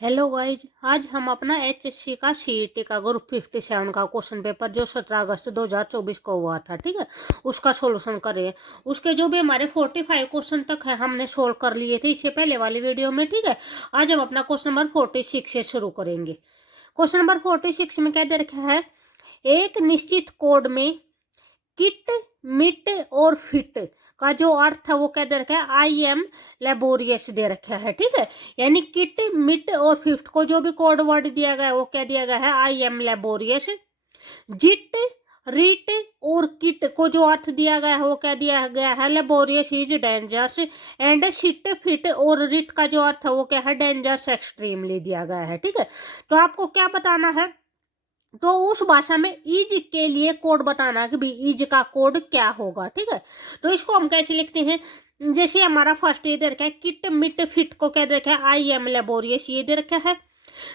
Hello guys, आज हम अपना एचएससी का सीईटी का ग्रुप 57 का क्वेश्चन पेपर जो 17 अगस्त 2024 को हुआ था, ठीक है, उसका सॉल्यूशन कर रहे हैं। उसके जो भी हमारे 45 क्वेश्चन तक है हमने सोल्व कर लिए थे इससे पहले वाली वीडियो में, ठीक है। आज हम अपना क्वेश्चन नंबर 46 से शुरू करेंगे। क्वेश्चन नंबर 46 में क्या दे रखा है, एक निश्चित कोड में किट मिट और फिट का जो अर्थ है वो क्या दे रखा है, आई एम लेबोरियस दे रखा है, ठीक है। यानी किट मिट और फिट को जो भी कोड वर्ड दिया गया है वो क्या दिया गया है, आई एम लेबोरियस। जिट रिट और किट को जो अर्थ दिया गया है वो क्या दिया गया है, laborious is dangerous. And sit fit और रिट का जो अर्थ है वो क्या है, डेंजरस एक्सट्रीमली दिया गया है, ठीक है। तो आपको क्या बताना है, तो उस भाषा में इज के लिए कोड बताना कि भाई इज का कोड क्या होगा, ठीक है। तो इसको हम कैसे लिखते हैं, जैसे हमारा फर्स्ट ये दे रखा है किट मिट फिट को क्या दे रखा है, आई एम लेबोरियस ये दे रखा है।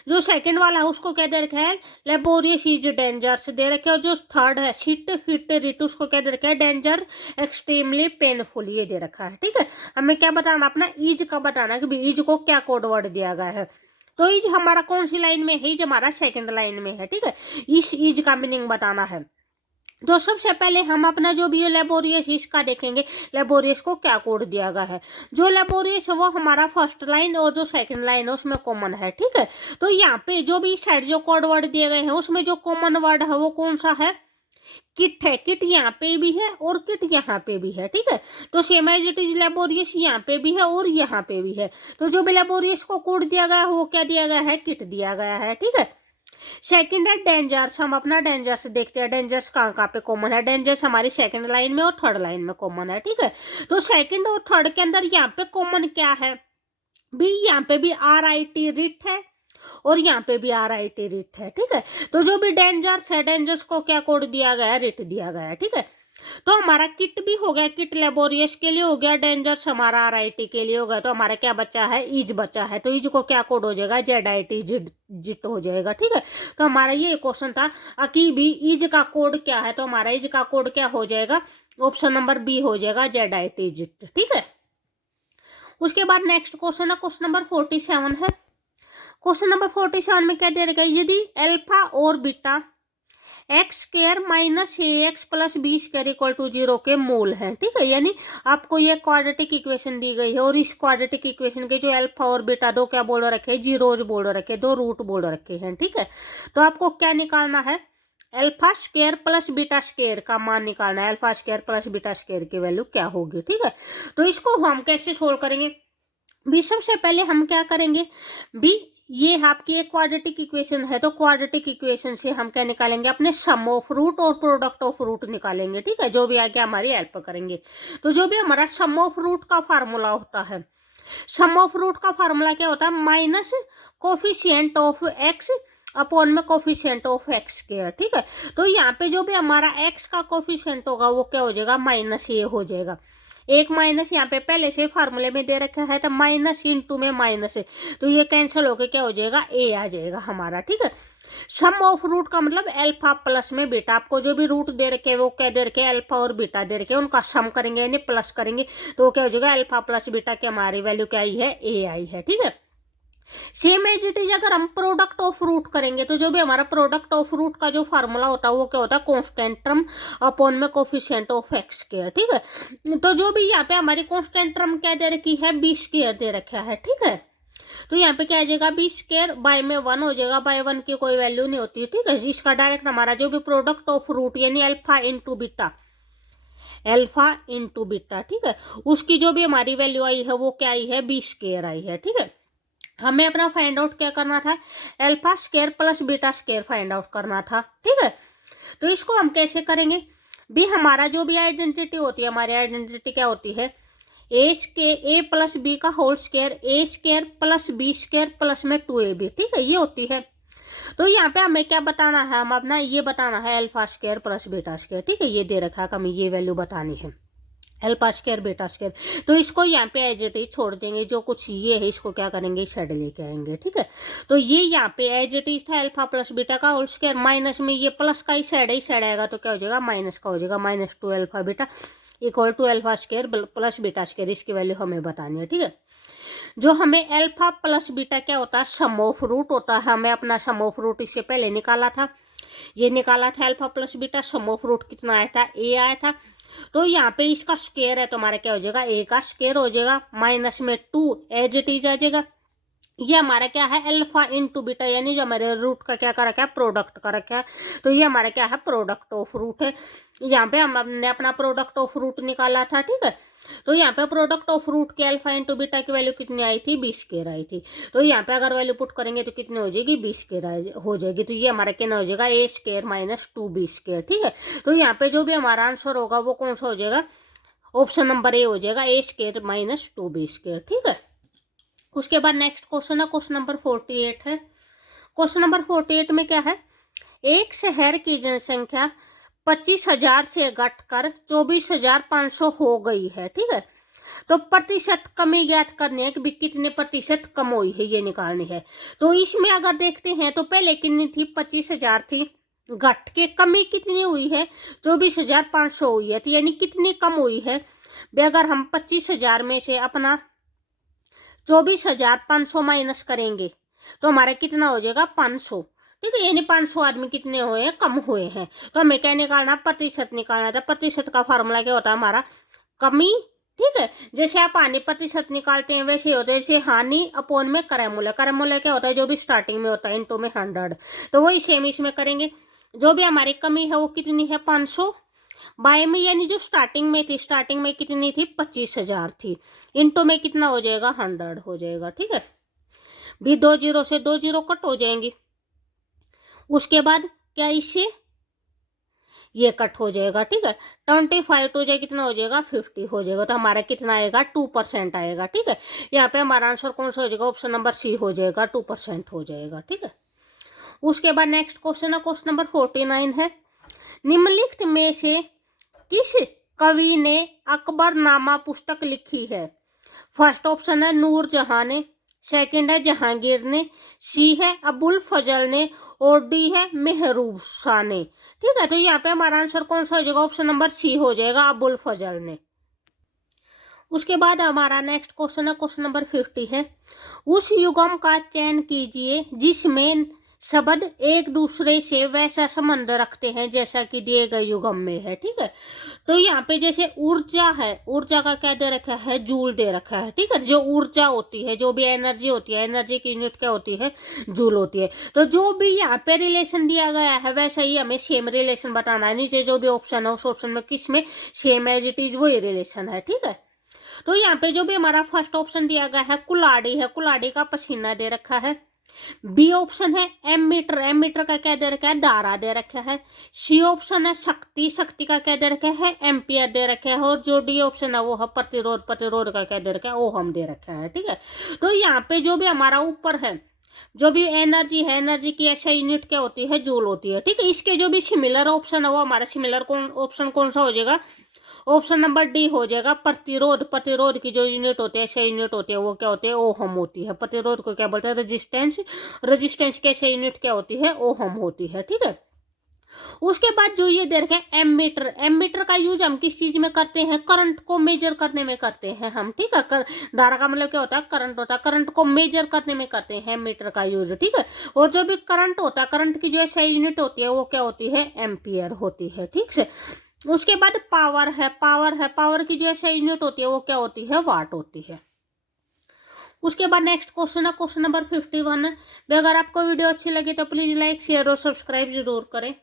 जो सेकंड वाला है उसको क्या दे रखा है, लेबोरियस इज डेंजरस दे रखा है। और जो थर्ड है सिट फिट रिट उसको क्या दे रखा है, डेंजर एक्सट्रीमली पेनफुल ये दे रखा है, ठीक है। हमें क्या बताना, अपना इज का बताना कि भाई इज को क्या कोड वर्ड दिया गया है। तो इज हमारा कौन सी लाइन में है, इज हमारा सेकंड लाइन में है, ठीक है। इस इज का मीनिंग बताना है। तो सबसे पहले हम अपना जो भी ये लेबोरियस इसका देखेंगे, लेबोरियस को क्या कोड दिया गया है। जो लेबोरियस है वो हमारा फर्स्ट लाइन और जो सेकंड लाइन है उसमें कॉमन है, ठीक है। तो यहाँ पे जो भी साइड जो कोड वर्ड दिए गए हैं उसमें जो कॉमन वर्ड है वो कौन सा है, किट है। किट यहाँ पे भी है और किट यहाँ पे भी है, ठीक है। तो same as it is laborious यहाँ पे भी है और यहाँ पे भी है। तो जो भी लेबोरियस को कोड दिया गया है वो क्या दिया गया है, किट दिया गया है, ठीक है। सेकंड है डेंजर्स, हम अपना डेंजर्स देखते हैं। डेंजर्स कहाँ पे कॉमन है, डेंजर्स हमारी सेकंड लाइन में और थर्ड लाइन में कॉमन है, ठीक है। तो सेकंड और थर्ड के अंदर यहाँ पे कॉमन क्या है, भी यहाँ पे भी आर आई टी रिट है और यहाँ पे भी आर आई टी रिट है, ठीक है। तो जो भी डेंजर्स है, डेंजर्स को क्या कोड दिया गया है, रिट दिया गया है, ठीक है। तो हमारा किट भी हो गया, किट लेबोरियस के लिए हो गया, डेंजर्स हमारा आर आई टी के लिए हो गया। तो हमारा क्या बचा है, इज बचा है। तो इज को क्या कोड हो जाएगा, जेड आई टी जिट जिट हो जाएगा, ठीक है। तो हमारा ये क्वेश्चन था कि भी इज का कोड क्या है। तो हमारा इज का कोड क्या हो जाएगा, ऑप्शन नंबर बी हो जाएगा, जेड आई टी जिट, ठीक है। उसके बाद नेक्स्ट क्वेश्चन है, क्वेश्चन नंबर 47 है। क्वेश्चन नंबर 47 में क्या दे रखा है, यदि अल्फा और beta X square minus A X plus B square equal to 0 के मूल हैं, ठीक है। यानी आपको ये क्वाड्रेटिक इक्वेशन दी गई है और इस क्वाड्रेटिक इक्वेशन के जो अल्फा और बीटा दो क्या बोल रखे हैं, जीरोज बोल रखे, दो रूट बोल रखे हैं, ठीक है। तो आपको क्या निकालना है, alpha square plus beta square का मान निकालना है। Alpha square plus beta square की वैल्यू क्या होगी, ठीक है। तो इसको हम कैसे सोल्व करेंगे, भी सबसे पहले हम क्या करेंगे, भी ये आपकी एक क्वाड्रेटिक इक्वेशन है। तो क्वाड्रेटिक इक्वेशन से हम क्या निकालेंगे, अपने सम ऑफ रूट और प्रोडक्ट ऑफ रूट निकालेंगे, ठीक है। जो भी आगे हमारी हेल्प करेंगे। तो जो भी हमारा सम ऑफ रूट का फार्मूला होता है, सम ऑफ रूट का फार्मूला क्या होता है, minus coefficient of x upon में कोफिशिएंट ऑफ एक्स स्क्वायर, ठीक है। तो यहाँ पे जो भी हमारा एक्स का कोफिशिएंट होगा वो क्या हो जाएगा, माइनस ए हो जाएगा। एक माइनस यहाँ पे पहले से फार्मूले में दे रखा है, तो माइनस इंटू में माइनस है, तो ये कैंसिल होकर क्या हो जाएगा, ए आ जाएगा हमारा, ठीक है। सम ऑफ रूट का मतलब अल्फा प्लस में बीटा, आपको जो भी रूट दे रखे वो क्या दे रखे, अल्फा और बीटा दे रखे, उनका सम करेंगे यानी प्लस करेंगे तो क्या हो जाएगा, अल्फा प्लस बीटा की हमारी वैल्यू क्या आई है, ए आई है, ठीक है। सेम एज इट इज अगर हम प्रोडक्ट ऑफ रूट करेंगे तो जो भी हमारा प्रोडक्ट ऑफ रूट का जो फार्मूला होता है वो क्या होता है, कांस्टेंट टर्म अपॉन में कोफिशिएंट ऑफ एक्स स्क्वायर, ठीक है। तो जो भी यहाँ पे हमारी कांस्टेंट टर्म क्या दे रखी है, बी स्क्वायर दे रखा है, ठीक है। तो यहाँ पे क्या आ जाएगा, बी स्क्वायर बाय में 1 हो जाएगा, बाय 1 की कोई वैल्यू नहीं होती है, ठीक है। इसका डायरेक्ट हमारा जो भी प्रोडक्ट ऑफ रूट यानी alpha into beta, alpha into beta, ठीक है, उसकी जो भी हमारी वैल्यू आई है वो क्या आई है, बी स्क्वायर आई है, ठीक है। हमें अपना फाइंड आउट क्या करना था, alpha square plus beta square find out करना था, ठीक है। तो इसको हम कैसे करेंगे, भी हमारा जो भी आइडेंटिटी होती है, हमारी आइडेंटिटी क्या होती है, ए प्लस बी का whole square, A square plus B square plus में 2ab, ठीक है, ये होती है। तो यहाँ पे हमें क्या बताना है, हम अपना ये बताना है alpha square plus beta square, ठीक है, ये दे रखा है, हमें ये वैल्यू बतानी है, अल्फा स्क्वायर बीटा स्क्वायर। तो इसको यहाँ पे एज इट इज छोड़ देंगे, जो कुछ ये है इसको क्या करेंगे, साइड लेके आएंगे, ठीक है। तो ये यहाँ पे एज इट इज था अल्फा प्लस बीटा का होल स्क्वायर, माइनस में ये प्लस का ही साइड आएगा तो क्या हो जाएगा, माइनस का हो जाएगा, -2 alpha beta equal to alpha square plus beta square, इसकी वैल्यू हमें बतानी है, ठीक है। जो हमें अल्फा प्लस बीटा क्या होता है, सम ऑफ रूट होता है। हमें अपना सम ऑफ रूट इससे पहले निकाला था, ये निकाला था alpha plus beta, sum of root कितना आया था, ए आया था। तो यहाँ पे इसका स्क्वायर है तो हमारा क्या हो जाएगा, ए का स्क्वायर हो जाएगा, माइनस में 2 एज इट इज आ जाएगा। ये हमारा क्या है, अल्फा इंटू बीटा, यानी जो हमारे रूट का क्या कर रखा है, प्रोडक्ट कर रखा है। तो ये हमारा क्या है, प्रोडक्ट ऑफ रूट है। यहाँ पे हमने अपना प्रोडक्ट ऑफ रूट निकाला था, ठीक है। तो यहाँ पे प्रोडक्ट ऑफ रूट के अल्फा इंटू बीटा की वैल्यू कितनी आई थी, 20 स्क्वायर आई थी। तो यहाँ पे अगर वैल्यू पुट करेंगे तो कितनी हो जाएगी, 20 स्क्वायर हो जाएगी। तो ये हमारा क्या हो जाएगा, ए स्क्वायर माइनस 2b स्क्वायर, ठीक है। तो यहाँ पे जो भी हमारा आंसर होगा वो कौन सा हो जाएगा, ऑप्शन नंबर ए हो जाएगा, ए स्क्वायर माइनस 2b स्क्वायर, ठीक है। उसके बाद नेक्स्ट क्वेश्चन है, क्वेश्चन नंबर 48 है। क्वेश्चन नंबर 48 में क्या है, एक शहर की जनसंख्या 25,000 से घटकर 24,500 हो गई है, ठीक है। तो प्रतिशत कमी ज्ञात करनी है कि कितने प्रतिशत कम हुई है, ये निकालनी है। तो इसमें अगर देखते हैं तो पहले कितनी थी, 25,000 थी, घट के कमी कितनी हुई है, 24,500 हुई है। तो यानी कितनी कम हुई है, अगर हम 25,000 में से अपना 24,500 माइनस करेंगे तो हमारा कितना हो जाएगा, 500, ठीक है। यानी 500 आदमी कितने हुए हैं, कम हुए हैं। तो हमें क्या निकालना, प्रतिशत निकालना था। प्रतिशत का फॉर्मूला क्या होता है हमारा, कमी, ठीक है। जैसे आप हानि प्रतिशत निकालते हैं वैसे होता है, जैसे हानि अपोन में क्रय मूल्य, क्रय मूल्य क्या होता है, जो भी स्टार्टिंग में होता है, इंटू में 100। तो वही सेम इसमें करेंगे। जो भी हमारी कमी है वो कितनी है, 500, बाय में यानी जो स्टार्टिंग में थी, स्टार्टिंग में कितनी थी, 25,000 थी, इंटू में कितना हो जाएगा, 100 हो जाएगा, ठीक है। भी 2 जीरो से 2 जीरो कट हो जाएंगी। उसके बाद क्या, इससे ये कट हो जाएगा, ठीक है। 25 हो जाए कितना हो जाएगा, 50 हो जाएगा। तो हमारा कितना आएगा, 2% आएगा, ठीक है। यहाँ पे हमारा आंसर कौन सा हो जाएगा, ऑप्शन नंबर सी हो जाएगा, 2% हो जाएगा, ठीक है। उसके बाद नेक्स्ट क्वेश्चन है, क्वेश्चन नंबर 49 है। निम्नलिखित में से किस कवि ने अकबरनामा पुस्तक लिखी है। फर्स्ट ऑप्शन है नूरजहां ने, सेकंड है जहांगीर ने, सी है अबुल फजल ने, और डी है मेहरूब शाह ने, ठीक है। तो यहाँ पे हमारा आंसर कौन सा हो जाएगा, ऑप्शन नंबर सी हो जाएगा, अबुल फजल ने। उसके बाद हमारा नेक्स्ट क्वेश्चन है, क्वेश्चन नंबर 50 है। उस युगम का चयन कीजिए जिसमें शब्द एक दूसरे से वैसा संबंध रखते हैं जैसा कि दिए गए युगम में है, ठीक है। तो यहाँ पे जैसे ऊर्जा है, ऊर्जा का क्या दे रखा है, जूल दे रखा है, ठीक है। जो ऊर्जा होती है, जो भी एनर्जी होती है, एनर्जी की यूनिट क्या होती है, जूल होती है। तो जो भी यहाँ पे रिलेशन दिया गया है वैसा ही हमें सेम रिलेशन बताना है। नीचे जो भी ऑप्शन है उस ऑप्शन में किस में सेम एज इट इज वही रिलेशन है, ठीक है। तो यहाँ पे जो भी हमारा फर्स्ट ऑप्शन दिया गया है, कुल्हाड़ी है, कुल्हाड़ी का पसीना दे रखा है। बी ऑप्शन है एम मीटर, एम मीटर का क्या दे रखा है, धारा दे रखा है। सी ऑप्शन है शक्ति, शक्ति का क्या दे रखा है, एम्पियर दे रखा है। और जो डी ऑप्शन है वो है प्रतिरोध, प्रतिरोध का क्या दे रखा है, ओहम दे रखा है, ठीक है। तो यहाँ पे जो भी हमारा ऊपर है, जो भी एनर्जी है, एनर्जी की ऐसा यूनिट क्या होती है, जूल होती है, ठीक है। इसके जो भी सिमिलर ऑप्शन है वो हमारा सिमिलर ऑप्शन कौन सा हो जाएगा, ऑप्शन नंबर डी हो जाएगा, प्रतिरोध। प्रतिरोध की जो यूनिट होती है, ऐसे यूनिट होती है वो क्या होती है, ओहम होती है। प्रतिरोध को क्या बोलते हैं, रेजिस्टेंस। रेजिस्टेंस की ऐसे यूनिट क्या होती है, ओहम होती है, ठीक है। उसके बाद जो ये दे रखे हैं एम मीटर, एम मीटर का यूज हम किस चीज में करते हैं, करंट को मेजर करने में करते हैं हम, ठीक है। धारा का मतलब क्या होता है, करंट होता है, करंट को मेजर करने में करते हैं मीटर का यूज, ठीक है। और जो भी करंट होता है, करंट की जो ऐसी यूनिट होती है वो क्या होती है, एम्पियर होती है, ठीक से। उसके बाद पावर है, पावर है, पावर की जो ऐसी यूनिट होती है वो क्या होती है, वाट होती है। उसके बाद नेक्स्ट क्वेश्चन है, क्वेश्चन नंबर 51 है। अगर आपको वीडियो अच्छी लगी तो प्लीज लाइक, शेयर और सब्सक्राइब जरूर करें।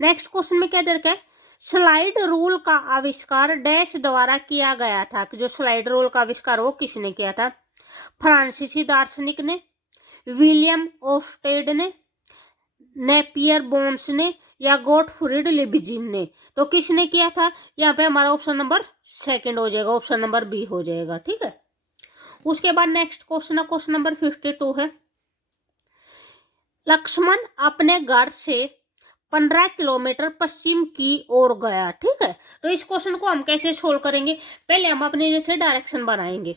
नेक्स्ट क्वेश्चन में क्या दे रखा है, स्लाइड रूल का आविष्कार डैश द्वारा किया गया था। कि जो स्लाइड रूल का आविष्कार वो किसने किया था, फ्रांसीसी दार्शनिक ने, विलियम ओस्टेड ने, नेपियर बोन्स ने, या गॉटफ्रीड लिबजिन ने। तो किसने किया था, यहाँ पे हमारा ऑप्शन नंबर सेकंड हो जाएगा, ऑप्शन नंबर बी हो जाएगा, ठीक है। उसके बाद नेक्स्ट क्वेश्चन है, क्वेश्चन नंबर 52 है। लक्ष्मण अपने घर से 15 किलोमीटर पश्चिम की ओर गया, ठीक है। तो इस क्वेश्चन को हम कैसे सोल्व करेंगे, पहले हम अपने जैसे डायरेक्शन बनाएंगे।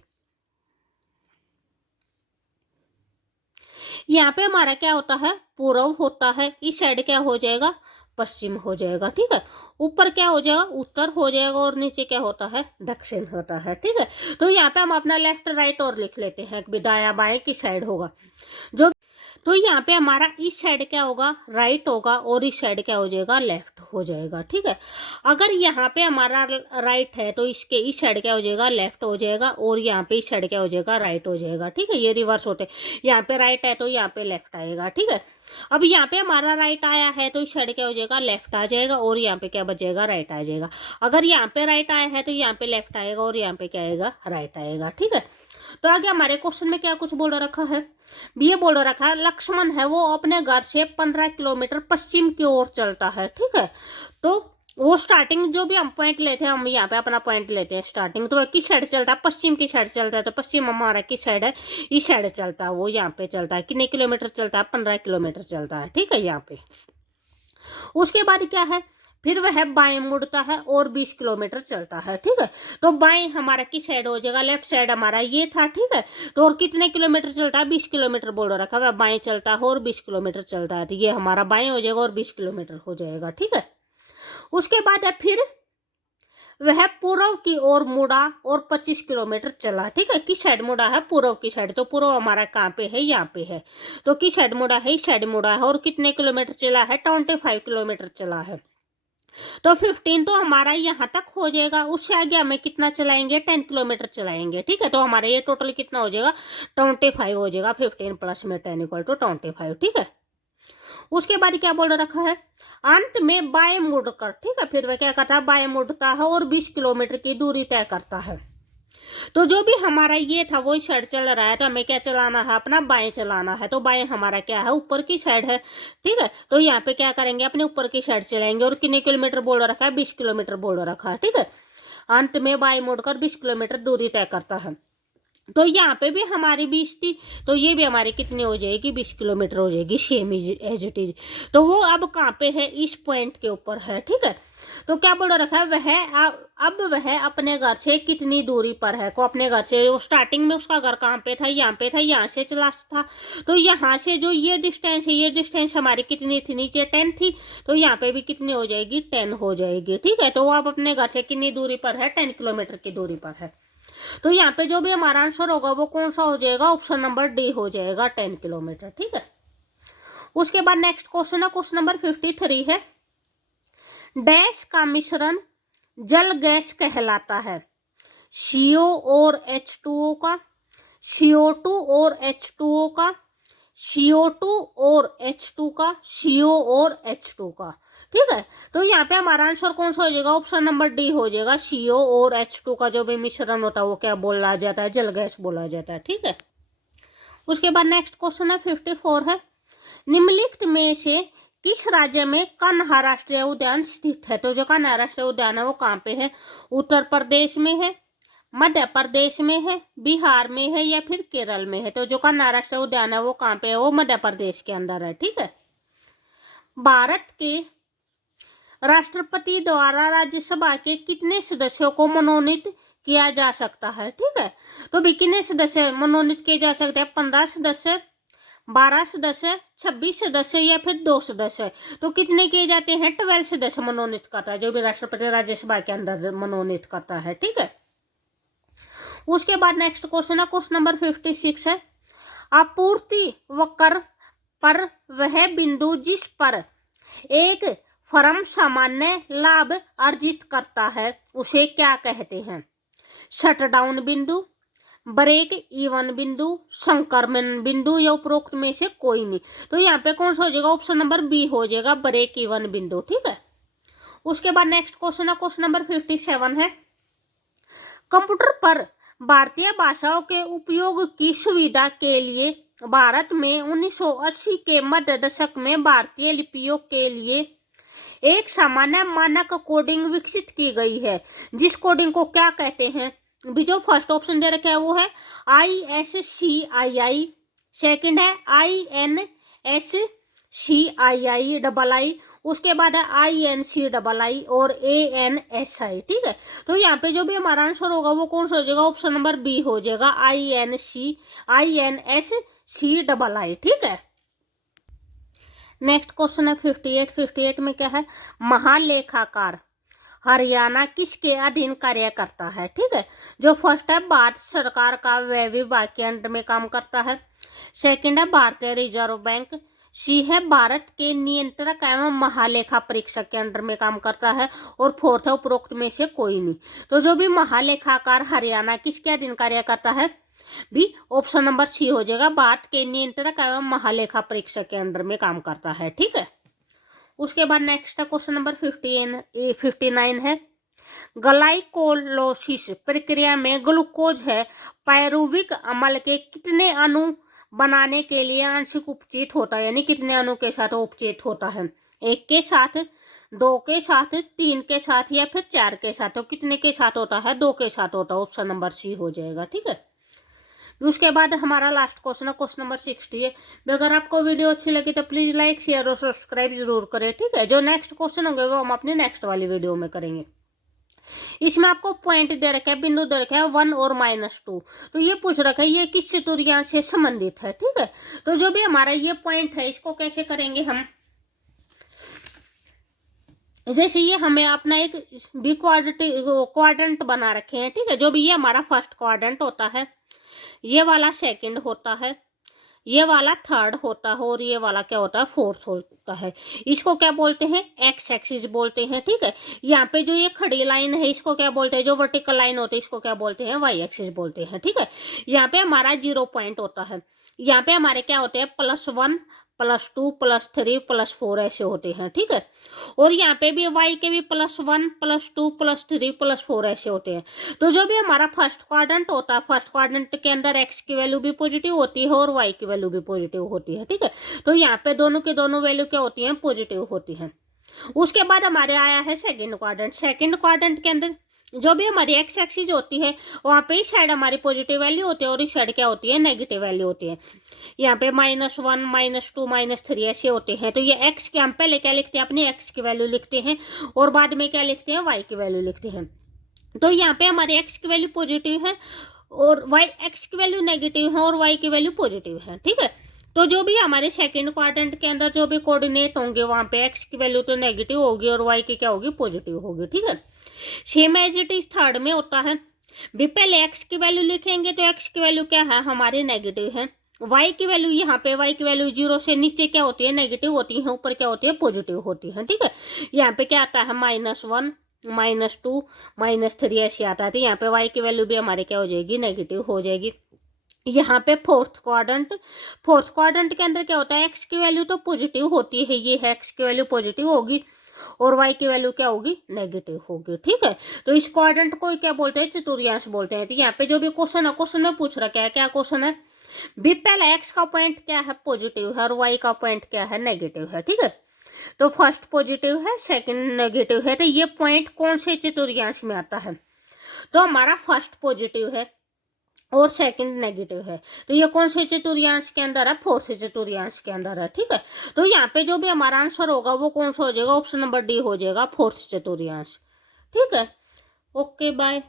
यहाँ पे हमारा क्या होता है, पूर्व होता है, इस साइड क्या हो जाएगा, पश्चिम हो जाएगा, ठीक है। ऊपर क्या हो जाएगा, उत्तर हो जाएगा, और नीचे क्या होता है, दक्षिण होता है, ठीक है। तो यहाँ पे हम अपना लेफ्ट राइट और लिख लेते हैं कि दाया बाएं की साइड होगा जो। तो यहाँ पे हमारा इस साइड क्या होगा, राइट होगा, और इस साइड क्या हो जाएगा, लेफ्ट हो जाएगा, ठीक है। अगर यहाँ पे हमारा राइट है तो इसके इस साइड क्या हो जाएगा, लेफ्ट हो जाएगा, और यहाँ पे इस साइड क्या हो जाएगा, राइट हो जाएगा, ठीक है। ये रिवर्स होते, यहाँ पे राइट है तो यहाँ पे लेफ्ट आएगा, ठीक है। अब यहाँ पे हमारा राइट आया है तो इस साइड क्या हो जाएगा, लेफ्ट आ जाएगा, और यहाँ पे क्या बच जाएगा, राइट आ जाएगा। अगर यहाँ पे राइट आया है तो यहाँ पे लेफ्ट आएगा, और यहाँ पे क्या आएगा, राइट आएगा, ठीक है। तो आगे हमारे क्वेश्चन में क्या कुछ बोल रखा है, ये बोल रखा है लक्ष्मण है वो अपने घर से 15 किलोमीटर पश्चिम की ओर चलता है, ठीक है। तो वो स्टार्टिंग जो भी हम पॉइंट लेते हैं, हम यहाँ पे अपना पॉइंट लेते हैं स्टार्टिंग, तो किस साइड चलता है, पश्चिम की साइड चलता है। तो पश्चिम हमारा किस साइड है, इस साइड चलता है, वो यहाँ पे चलता है। कितने किलोमीटर चलता है, 15 किलोमीटर चलता है, ठीक है, यहाँ पे। उसके बाद क्या है, फिर वह बाएं मुड़ता है और 20 किलोमीटर चलता है, ठीक है। तो बाएं हमारा किस साइड हो जाएगा, लेफ्ट साइड हमारा ये था, ठीक है। तो और कितने किलोमीटर चलता है, 20 किलोमीटर बोल रखा है, वह बाएं चलता है और 20 किलोमीटर चलता है। तो ये हमारा बाएं हो जाएगा और 20 किलोमीटर हो जाएगा, ठीक है। उसके बाद है फिर वह पूर्व की ओर मुड़ा और 25 किलोमीटर चला, ठीक है। किस साइड मुड़ा है, पूर्व की साइड। तो पूर्व हमारा कहाँ पे है, यहाँ पे है। तो किस साइड मुड़ा है, इस साइड मुड़ा है, और कितने किलोमीटर चला है, 25 किलोमीटर चला है। तो 15 तो हमारा यहाँ तक हो जाएगा। उससे आगे हमें कितना चलाएंगे, 10 किलोमीटर चलाएंगे, ठीक है। तो हमारा ये टोटल कितना हो जाएगा, 25 हो जाएगा। 15 प्लस में 10 इक्वल टू 25, ठीक है। उसके बाद क्या बोल रखा है, अंत में बाएं मुड़कर, ठीक है, फिर वह क्या करता है, बाएं मुड़ता है और 20 किलोमीटर की दूरी तय करता है। तो जो भी हमारा ये था वो साइड चल रहा है, तो हमें क्या चलाना है, अपना बाएं चलाना है। तो बाएं हमारा क्या है, ऊपर की साइड है, ठीक है। तो यहाँ पे क्या करेंगे, अपने ऊपर की साइड चलाएंगे। और कितने किलोमीटर बोल रखा है, 20 किलोमीटर बोल रखा है, ठीक है। अंत में बाएं मुड़कर 20 किलोमीटर दूरी तय करता है। तो यहाँ पे भी हमारी 20 थी, तो ये भी हमारी कितनी हो जाएगी, 20 किलोमीटर हो जाएगी, सेम एज इट इज। तो वो अब कहाँ पे है, इस पॉइंट के ऊपर है, ठीक है। तो क्या बोल रखा है, वह अब वह अपने घर से कितनी दूरी पर है, को अपने घर से, वो स्टार्टिंग में उसका घर कहाँ पे था, यहाँ पे था, यहाँ से चला था। तो यहाँ से जो ये डिस्टेंस है, ये डिस्टेंस हमारी कितनी थी, नीचे 10 थी, तो यहाँ पे भी कितनी हो जाएगी, 10 हो जाएगी, ठीक है। तो वो अब अपने घर से कितनी दूरी पर है, 10 किलोमीटर की दूरी पर है। तो यहाँ पे जो भी हमारा आंसर होगा वो कौन सा हो जाएगा, ऑप्शन नंबर डी हो जाएगा, 10 किलोमीटर, ठीक है। उसके बाद नेक्स्ट क्वेश्चन है, क्वेश्चन नंबर 53 है, डैश का मिश्रण जल गैस कहलाता है, CO और H2O का, CO2 और H2O का, CO2 और H2 का, CO और H2 का, ठीक है। तो यहाँ पे हमारा आंसर कौन सा हो जाएगा, ऑप्शन नंबर डी हो जाएगा। CO और H2 का जो भी मिश्रण होता है वो क्या बोला जाता है, जल गैस बोला जाता है, ठीक है। उसके बाद नेक्स्ट क्वेश्चन है 54 है, निम्नलिखित में से किस राज्य में कान्हा राष्ट्रीय उद्यान स्थित है। तो जो कान्हा राष्ट्रीय उद्यान है वो कहाँ पे है, उत्तर प्रदेश में है, मध्य प्रदेश में है, बिहार में है, या फिर केरल में है। तो जो कान्हा राष्ट्रीय उद्यान है वो कहाँ पे है, वो मध्य प्रदेश के अंदर है, ठीक है। भारत के राष्ट्रपति द्वारा राज्यसभा के कितने सदस्यों को मनोनीत किया जा सकता है, ठीक है। तो भी कितने सदस्य मनोनीत किए जा सकते हैं, 15 सदस्य, 12 सदस्य, 26 सदस्य, या फिर 2 सदस्य। तो कितने किए जाते हैं, 12 सदस्य मनोनीत करता है, जो भी राष्ट्रपति राज्यसभा के अंदर मनोनीत करता है, ठीक है। उसके बाद नेक्स्ट क्वेश्चन है, क्वेश्चन नंबर 56 है, आपूर्ति वक्र पर वह बिंदु जिस पर एक फर्म सामान्य लाभ अर्जित करता है उसे क्या कहते हैं, शटडाउन बिंदु, ब्रेक इवन बिंदु, संक्रमण बिंदु, या उपरोक्त में से कोई नहीं। तो यहाँ पे कौन सा हो जाएगा, ऑप्शन नंबर बी हो जाएगा, ब्रेक इवन बिंदु, ठीक है। उसके बाद नेक्स्ट क्वेश्चन है, क्वेश्चन नंबर 57 है, कंप्यूटर पर भारतीय भाषाओं के उपयोग की सुविधा के लिए भारत में 1980 के मध्य दशक में भारतीय लिपियों के लिए एक सामान्य मानक कोडिंग विकसित की गई है, जिस कोडिंग को क्या कहते हैं। भी जो फर्स्ट ऑप्शन दे रखा है वो है ISCII, सेकंड है INSCII, उसके बाद है INCII और ANSI, ठीक है। तो यहाँ पे जो भी हमारा आंसर होगा वो कौन सा हो जाएगा, ऑप्शन नंबर बी हो जाएगा, INSCII, ठीक है। नेक्स्ट क्वेश्चन है 58 में क्या है, महालेखाकार हरियाणा किसके अधीन कार्य करता है। ठीक है, जो फर्स्ट है भारत सरकार का व्यय विभाग के अंडर में काम करता है, सेकंड है भारतीय रिजर्व बैंक, सी है भारत के नियंत्रक एवं महालेखा परीक्षक के अंडर में काम करता है, और फोर्थ है उपरोक्त में से कोई नहीं। तो जो भी महालेखाकार हरियाणा किसके अधीन कार्य करता है, भी ऑप्शन नंबर सी हो जाएगा, भारत के नियंत्रक एवं महालेखा परीक्षक के अंडर में काम करता है। ठीक है, उसके बाद नेक्स्ट क्वेश्चन नंबर 59 है, ग्लाइकोलाइसिस प्रक्रिया में ग्लूकोज है पायरुविक अम्ल के कितने अणु बनाने के लिए आंशिक उपचयित होता है, यानी कितने अणु के साथ उपचयित होता है, 1 के साथ, 2 के साथ, 3 के साथ या फिर 4 के साथ। तो कितने के साथ होता है, 2 के साथ होता है, ऑप्शन नंबर सी हो जाएगा। ठीक है, उसके बाद हमारा लास्ट क्वेश्चन है क्वेश्चन नंबर 60 है। अगर आपको वीडियो अच्छी लगी तो प्लीज लाइक शेयर और सब्सक्राइब जरूर करें। ठीक है, जो नेक्स्ट क्वेश्चन होंगे वो हम अपने नेक्स्ट वाली वीडियो में करेंगे। इसमें आपको पॉइंट दे रखा है, बिंदु दे रखा है 1 और -2। तो ये पूछ रखा है ये किस चतुर्थांश से संबंधित है। ठीक है, तो जो भी हमारा ये पॉइंट है इसको कैसे करेंगे हम, जैसे ये हमें अपना एक बी क्वाड्रेंट बना रखे हैं। ठीक है, जो भी ये हमारा फर्स्ट क्वाड्रेंट होता है, ये वाला सेकंड होता है, ये वाला थर्ड होता है, और ये वाला क्या होता है, फोर्थ होता है। इसको क्या बोलते हैं, एक्स एक्सिस बोलते हैं। ठीक है, यहाँ पे जो ये खड़ी लाइन है इसको क्या बोलते हैं, जो वर्टिकल लाइन होती है इसको क्या बोलते हैं, वाई एक्सिस बोलते हैं। ठीक है, यहाँ पे हमारा 0 पॉइंट होता है, यहाँ पे हमारे क्या होते हैं, +1 +2 +3 +4 ऐसे होते हैं। ठीक है, और यहाँ पे भी y के भी +1 +2 +3 +4 ऐसे होते हैं। तो जो भी हमारा फर्स्ट क्वाड्रेंट होता है, फर्स्ट क्वाड्रेंट के अंदर x की वैल्यू भी पॉजिटिव होती है और y की वैल्यू भी पॉजिटिव होती है। ठीक है, तो यहाँ पे दोनों की दोनों वैल्यू क्या होती हैं, पॉजिटिव होती हैं। उसके बाद हमारे आया है सेकंड क्वाड्रेंट। सेकंड क्वाड्रेंट के अंदर जो भी हमारी एक्स एक्सिस होती है वहाँ पे इस साइड हमारी पॉजिटिव वैल्यू होती है और इस साइड क्या होती है, नेगेटिव वैल्यू होती है। यहाँ पे -1 -2 -3 ऐसे होते हैं। तो ये एक्स के हम पहले क्या लिखते हैं, अपनी एक्स की वैल्यू लिखते हैं और बाद में क्या लिखते हैं, वाई की वैल्यू लिखते हैं। तो यहाँ पे हमारे एक्स की वैल्यू पॉजिटिव है और वाई, एक्स की वैल्यू नेगेटिव है और वाई की वैल्यू पॉजिटिव है। ठीक है, तो जो भी हमारे सेकंड क्वाड्रेंट के अंदर जो भी कोऑर्डिनेट होंगे वहाँ पे एक्स की वैल्यू तो नेगेटिव होगी और वाई की क्या होगी, पॉजिटिव होगी। ठीक है, same as it is third में होता है, भी पहले एक्स की वैल्यू लिखेंगे तो एक्स की वैल्यू क्या है, हमारी नेगेटिव है। वाई की वैल्यू यहाँ पे, वाई की वैल्यू 0 से नीचे क्या होती है, नेगेटिव होती है, ऊपर क्या होती है, पॉजिटिव होती है। ठीक है, यहाँ पे क्या आता है, -1 -2 -3 ऐसे आता है। तो यहाँ पे वाई की वैल्यू भी हमारे क्या हो जाएगी, नेगेटिव हो जाएगी। यहाँ पे फोर्थ क्वाड्रेंट के अंदर क्या होता है, एक्स की वैल्यू तो पॉजिटिव होती है, ये है एक्स की वैल्यू पॉजिटिव होगी और वाई की वैल्यू क्या होगी, नेगेटिव होगी। ठीक है, तो इस क्वाड्रेंट को क्या बोलते हैं, चतुर्थांश बोलते हैं। तो यहाँ पे जो भी क्वेश्चन है, क्वेश्चन में पूछ रखा है, क्या क्वेश्चन है, भी पहले एक्स का पॉइंट क्या है, पॉजिटिव है और वाई का पॉइंट क्या है, नेगेटिव है। ठीक है, तो फर्स्ट पॉजिटिव है, सेकंड नेगेटिव है, तो ये पॉइंट कौन से चतुर्थांश में आता है, तो हमारा फर्स्ट पॉजिटिव है और सेकंड नेगेटिव है। तो ये कौन से चतुर्थांश के अंदर है, फोर्थ चतुर्थांश के अंदर है। ठीक है, तो यहाँ पे जो भी हमारा आंसर होगा वो कौन सा हो जाएगा, ऑप्शन नंबर डी हो जाएगा, फोर्थ चतुर्थांश। ठीक है, ओके बाय।